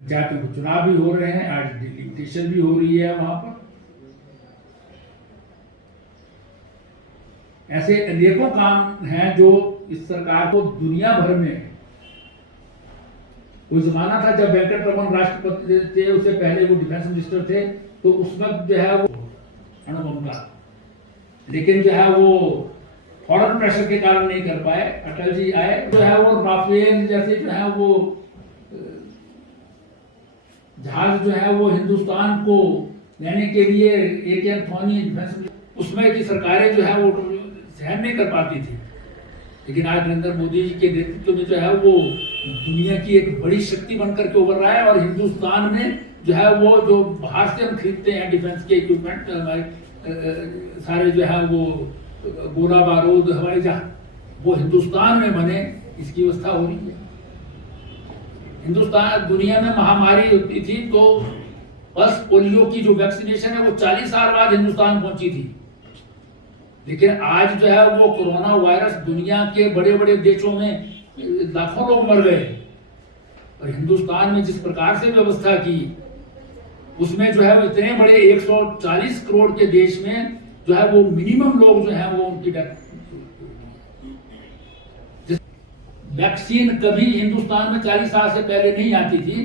पंचायतों के चुनाव भी हो रहे हैं, आज डिलिमिटेशन भी हो रही है वहां पर। ऐसे अनेकों काम हैं जो इस सरकार को दुनिया भर में, वो जमाना था जब वेंकट रमन राष्ट्रपति थे, उससे पहले वो डिफेंस मिनिस्टर थे, तो उस वक्त जो है वो अणुबम का, लेकिन जो है वो फॉरेन प्रेशर के कारण नहीं कर पाए। अटल जी आए, जो है वो राफेल जैसे जो है वो जहाज जो है वो हिंदुस्तान को लेने के लिए एक एंथोनी डिफेंस, उसमें की सरकारें जो है वो सहन नहीं कर पाती थी। लेकिन आज नरेंद्र मोदी जी के नेतृत्व में जो है वो दुनिया की एक बड़ी शक्ति बनकर के उभर रहा है, और हिंदुस्तान में जो है वो जो बाहर से हम खरीदते हैं डिफेंस के इक्विपमेंट, हमारे सारे जो है वो गोला बारूद, हवाई जहाज, वो हिंदुस्तान में बने, इसकी व्यवस्था हो रही है। हिंदुस्तान दुनिया में महामारी होती थी तो बस पोलियो की जो वैक्सीनेशन है वो 40 साल बाद हिंदुस्तान पहुंची थी, लेकिन आज जो है वो कोरोना वायरस दुनिया के बड़े बड़े देशों में लाखों लोग मर गए, और हिंदुस्तान में जिस प्रकार से व्यवस्था की, उसमें जो है वो इतने बड़े 140 करोड़ के देश में जो है वो मिनिमम लोग जो है वो उनकी डेथ। वैक्सीन कभी हिंदुस्तान में 40 साल से पहले नहीं आती थी,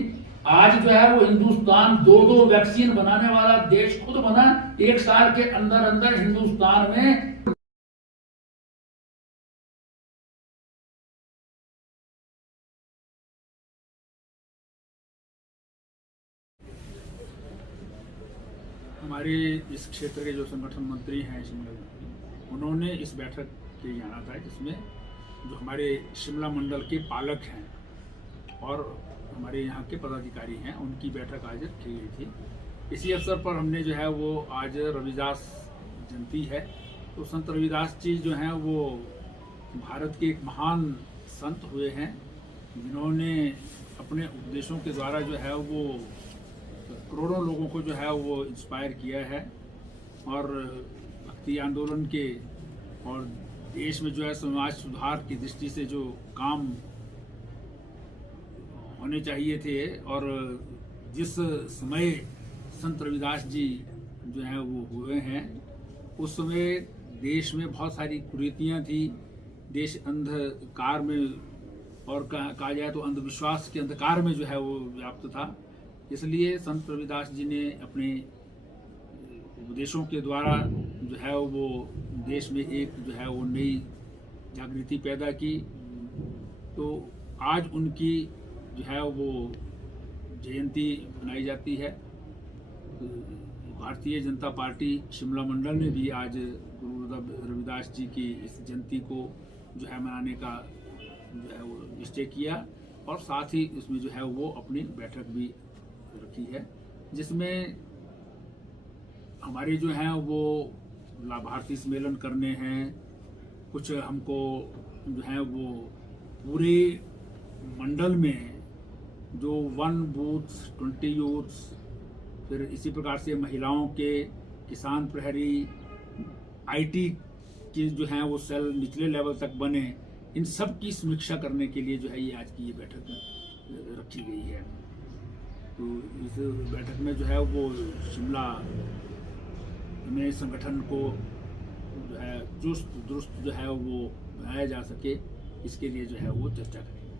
आज जो है वो हिंदुस्तान दो वैक्सीन बनाने वाला देश खुद बना। 1 साल के अंदर अंदर हिंदुस्तान में हमारे इस क्षेत्र के जो संगठन मंत्री हैं शिमला मंत्री, उन्होंने इस बैठक के लिए आना था, जिसमें जो हमारे शिमला मंडल के पालक हैं और हमारे यहाँ के पदाधिकारी हैं, उनकी बैठक आज की गई थी। इसी अवसर पर हमने जो है वो आज रविदास जयंती है, तो संत रविदास जी जो हैं वो भारत के एक महान संत हुए हैं, जिन्होंने अपने उपदेशों के द्वारा जो है वो करोड़ों लोगों को जो है वो इंस्पायर किया है, और भक्ति आंदोलन के और देश में जो है समाज सुधार की दृष्टि से जो काम होने चाहिए थे, और जिस समय संत रविदास जी जो है वो हुए हैं, उस समय देश में बहुत सारी कुरीतियाँ थी, देश अंधकार में, और कहा जाए तो अंधविश्वास के अंधकार में जो है वो व्याप्त था। इसलिए संत रविदास जी ने अपने उपदेशों के द्वारा जो है वो देश में एक जो है वो नई जागृति पैदा की। तो आज उनकी जो है वो जयंती मनाई जाती है। भारतीय जनता पार्टी शिमला मंडल ने भी आज गुरु रविदास जी की इस जयंती को जो है मनाने का जो है वो निश्चय किया, और साथ ही इसमें जो है वो अपनी बैठक भी रखी है, जिसमें हमारे जो हैं वो लाभार्थी सम्मेलन करने हैं। कुछ हमको जो है वो पूरे मंडल में जो 1 बूथ 20 यूथ्स, फिर इसी प्रकार से महिलाओं के, किसान प्रहरी, IT के जो हैं वो सेल निचले लेवल तक बने, इन सब की समीक्षा करने के लिए जो है ये आज की ये बैठक रखी गई है। तो इस बैठक में जो है वो शिमला में संगठन को जो है चुस्त दुरुस्त जो है वो बनाया जा सके, इसके लिए जो है वो चर्चा करेंगे।